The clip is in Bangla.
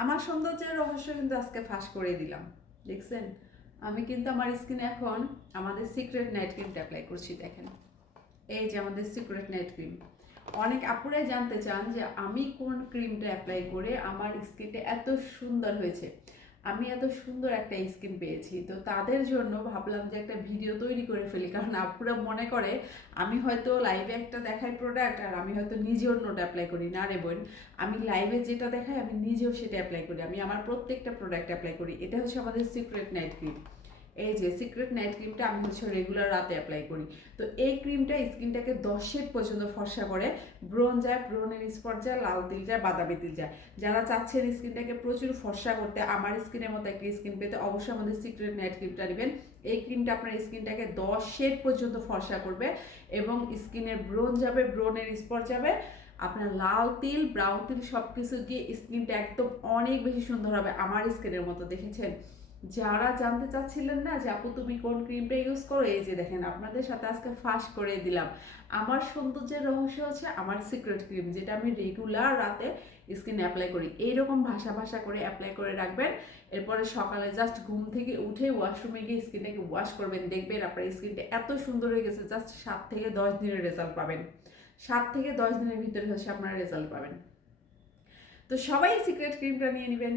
আমার সৌন্দর্যের রহস্য কিন্তু আজকে ফাঁস করে দিলাম। দেখছেন, আমি কিন্তু আমার স্কিনে এখন আমাদের সিক্রেট নাইট ক্রিমটা অ্যাপ্লাই করছি। দেখেন, এই যে আমাদের সিক্রেট নাইট ক্রিম। অনেক আপুরাই জানতে চান যে আমি কোন ক্রিমটা অ্যাপ্লাই করে আমার স্কিনটা এত সুন্দর হয়েছে, আমি এত সুন্দর একটা স্কিন পেয়েছি। তো তাদের জন্য ভাবলাম যে একটা ভিডিও তৈরি করে ফেলি, কারণ আপুরা মনে করে আমি হয়তো লাইভে একটা দেখাই প্রোডাক্ট আর আমি হয়তো নিজে অন্যটা অ্যাপ্লাই করি। না রে বোন, আমি লাইভে যেটা দেখাই আমি নিজেও সেটা অ্যাপ্লাই করি। আমি আমার প্রত্যেকটা প্রোডাক্ট অ্যাপ্লাই করি। এটা হচ্ছে আমাদের সিক্রেট নাইট ক্রিম। এই যে সিক্রেট নাইট ক্রিমটা আমি হচ্ছে রেগুলার রাতে অ্যাপ্লাই করি। তো এই ক্রিমটা স্কিনটাকে 10 শেড পর্যন্ত ফর্সা করে। ব্রণ যায়, ব্রণের স্পট যায়, লাল তিল যায়, বাদামি তিল যায়। যারা চাচ্ছেন স্কিনটাকে প্রচুর ফর্সা করতে, আমার স্কিনের মতো একটা স্কিন পেতে, অবশ্যই আমাদের সিক্রেট নাইট ক্রিমটা নেবেন। এই ক্রিমটা আপনার স্কিনটাকে 10 শেড পর্যন্ত ফর্সা করবে এবং স্কিনের ব্রণ যাবে, ব্রণের স্পট যাবে, আপনার লাল তিল, ব্রাউন তিল সব কিছু গিয়ে স্কিনটা একদম অনেক বেশি সুন্দর হবে আমার স্কিনের মতো। দেখেছেন, যারা জানতে চাচ্ছিলেন না যে আপু তুমি কোন ক্রিমটা ইউজ করো, এই যে দেখেন আপনাদের সাথে আজকে ফাঁস করে দিলাম। আমার সৌন্দর্যের রহস্য হচ্ছে আমার সিক্রেট ক্রিম, যেটা আমি রেগুলার রাতে স্কিনে অ্যাপ্লাই করি। এইরকম ভাষা ভাষা করে অ্যাপ্লাই করে রাখবেন। এরপরে সকালে জাস্ট ঘুম থেকে উঠে ওয়াশরুমে গিয়ে স্কিনটাকে ওয়াশ করবেন, দেখবেন আপনার স্কিনটা এত সুন্দর হয়ে গেছে। জাস্ট 7 থেকে 10 দিনের রেজাল্ট পাবেন। 7 থেকে 10 দিনের ভিতরে হচ্ছে আপনারা রেজাল্ট পাবেন। তো সবাই সিক্রেট ক্রিমটা নিয়ে নেবেন।